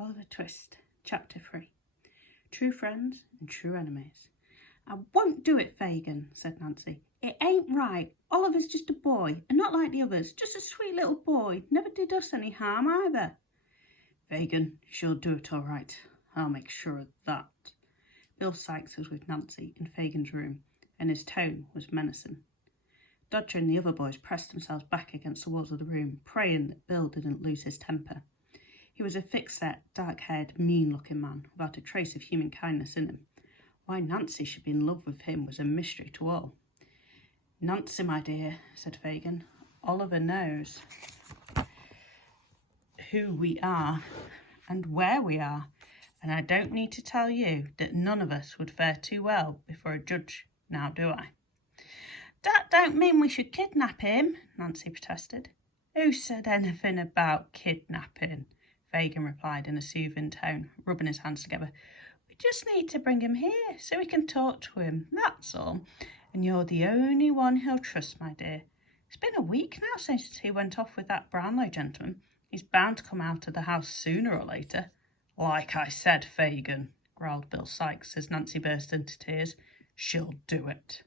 Oliver Twist, Chapter 3. True Friends and True Enemies. "I won't do it, Fagin," said Nancy. "It ain't right. Oliver's just a boy, and not like the others. Just a sweet little boy. Never did us any harm either." "Fagin, she'll do it all right. I'll make sure of that." Bill Sikes was with Nancy in Fagin's room, and his tone was menacing. Dodger and the other boys pressed themselves back against the walls of the room, praying that Bill didn't lose his temper. He was a thick-set, dark-haired, mean-looking man, without a trace of human kindness in him. Why Nancy should be in love with him was a mystery to all. "Nancy, my dear," said Fagin, "Oliver knows who we are and where we are, and I don't need to tell you that none of us would fare too well before a judge, now do I?" "That don't mean we should kidnap him," Nancy protested. "Who said anything about kidnapping?" Fagin replied in a soothing tone, rubbing his hands together. "We just need to bring him here so we can talk to him, that's all. And you're the only one he'll trust, my dear. It's been a week now since he went off with that Brownlow gentleman. He's bound to come out of the house sooner or later." "Like I said, Fagin," growled Bill Sikes as Nancy burst into tears, "she'll do it."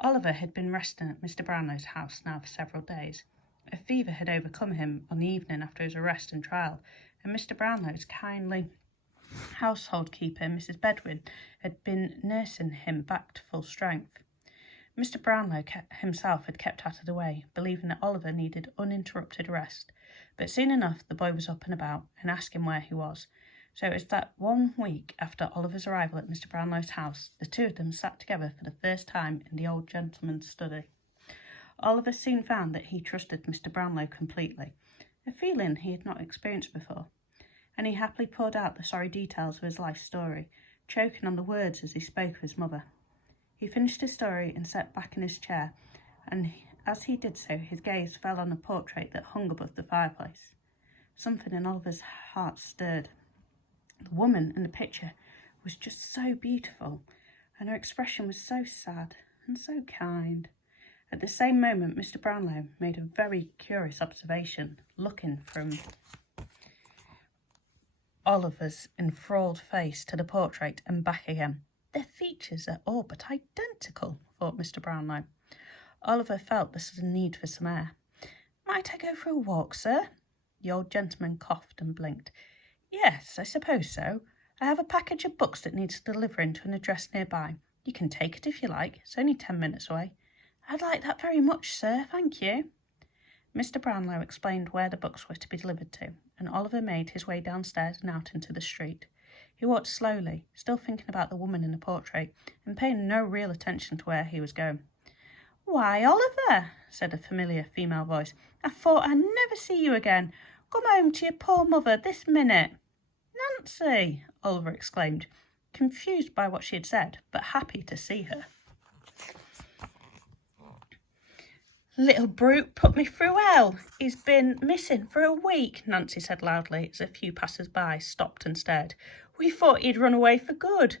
Oliver had been resting at Mr. Brownlow's house now for several days. A fever had overcome him on the evening after his arrest and trial, and Mr. Brownlow's kindly household keeper, Mrs. Bedwin, had been nursing him back to full strength. Mr. Brownlow himself had kept out of the way, believing that Oliver needed uninterrupted rest, but soon enough the boy was up and about and asking where he was. So it was that 1 week after Oliver's arrival at Mr. Brownlow's house, the two of them sat together for the first time in the old gentleman's study. Oliver soon found that he trusted Mr. Brownlow completely, a feeling he had not experienced before, and he happily poured out the sorry details of his life story, choking on the words as he spoke of his mother. He finished his story and sat back in his chair, and as he did so, his gaze fell on a portrait that hung above the fireplace. Something in Oliver's heart stirred. The woman in the picture was just so beautiful, and her expression was so sad and so kind. At the same moment, Mr. Brownlow made a very curious observation, looking from Oliver's enthralled face to the portrait and back again. "Their features are all but identical," thought Mr. Brownlow. Oliver felt the sudden need for some air. "Might I go for a walk, sir?" The old gentleman coughed and blinked. "Yes, I suppose so. I have a package of books that needs delivering to an address nearby. You can take it if you like. It's only 10 minutes away." "I'd like that very much, sir, thank you." Mr. Brownlow explained where the books were to be delivered to, and Oliver made his way downstairs and out into the street. He walked slowly, still thinking about the woman in the portrait, and paying no real attention to where he was going. "Why, Oliver," said a familiar female voice, "I thought I'd never see you again. Come home to your poor mother this minute." "Nancy!" Oliver exclaimed, confused by what she had said, but happy to see her. "Little brute put me through hell. He's been missing for a week," Nancy said loudly as a few passers-by stopped and stared. "We thought he'd run away for good."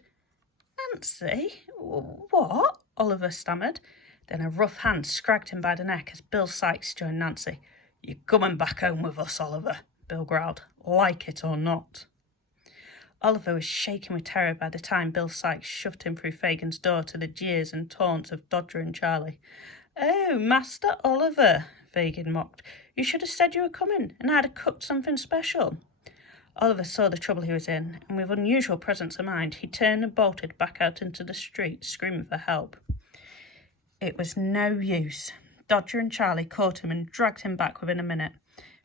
"Nancy? What?" Oliver stammered. Then a rough hand scragged him by the neck as Bill Sikes joined Nancy. "You're coming back home with us, Oliver," Bill growled, "like it or not." Oliver was shaking with terror by the time Bill Sikes shoved him through Fagin's door to the jeers and taunts of Dodger and Charlie. "Oh, Master Oliver," Fagin mocked. "You should have said you were coming, and I'd have cooked something special." Oliver saw the trouble he was in, and with unusual presence of mind, he turned and bolted back out into the street, screaming for help. It was no use. Dodger and Charlie caught him and dragged him back within a minute.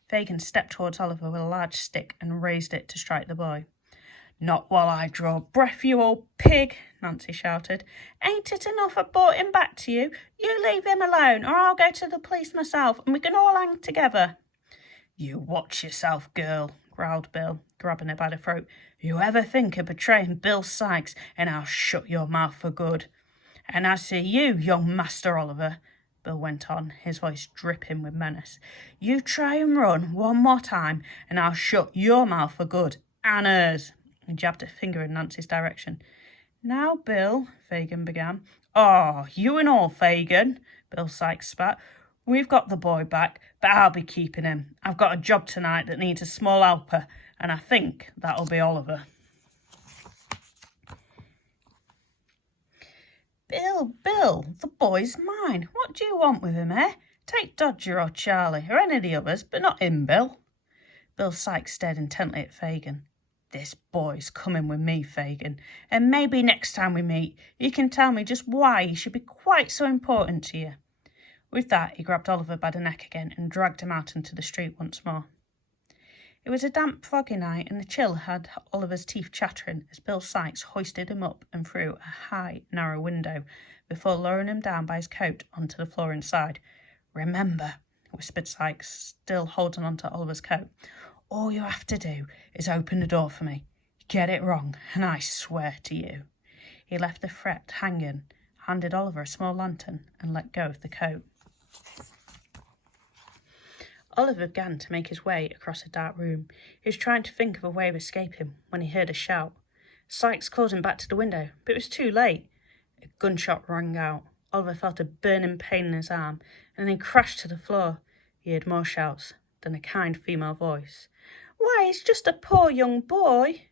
Fagin stepped towards Oliver with a large stick and raised it to strike the boy. "Not while I draw breath, you old pig," Nancy shouted. "Ain't it enough I brought him back to you? You leave him alone, or I'll go to the police myself, and we can all hang together." "You watch yourself, girl," growled Bill, grabbing her by the throat. "You ever think of betraying Bill Sikes, and I'll shut your mouth for good. And as to you, young Master Oliver," Bill went on, his voice dripping with menace, "you try and run one more time, and I'll shut your mouth for good, and hers." He jabbed a finger in Nancy's direction. "Now, Bill," Fagin began. "Oh, you and all, Fagin," Bill Sikes spat. We've got the boy back, but I'll be keeping him. I've got a job tonight that needs a small helper, and I think that'll be Oliver. Bill, the boy's mine. What do you want with him, eh? Take Dodger or Charlie, or any of the others, but not him, Bill. Bill Sikes stared intently at Fagin. This boy's coming with me, Fagin, and maybe next time we meet, you can tell me just why he should be quite so important to you. With that, he grabbed Oliver by the neck again and dragged him out into the street once more. It was a damp, foggy night, and the chill had Oliver's teeth chattering as Bill Sikes hoisted him up and through a high, narrow window before lowering him down by his coat onto the floor inside. Remember, whispered Sikes, still holding on to Oliver's coat, all you have to do is open the door for me. Get it wrong, and I swear to you. He left the threat hanging, handed Oliver a small lantern, and let go of the coat. Oliver began to make his way across a dark room. He was trying to think of a way of escaping when he heard a shout. Sikes called him back to the window, but it was too late. A gunshot rang out. Oliver felt a burning pain in his arm, and then crashed to the floor. He heard more shouts, then a kind female voice. Why, it's just a poor young boy.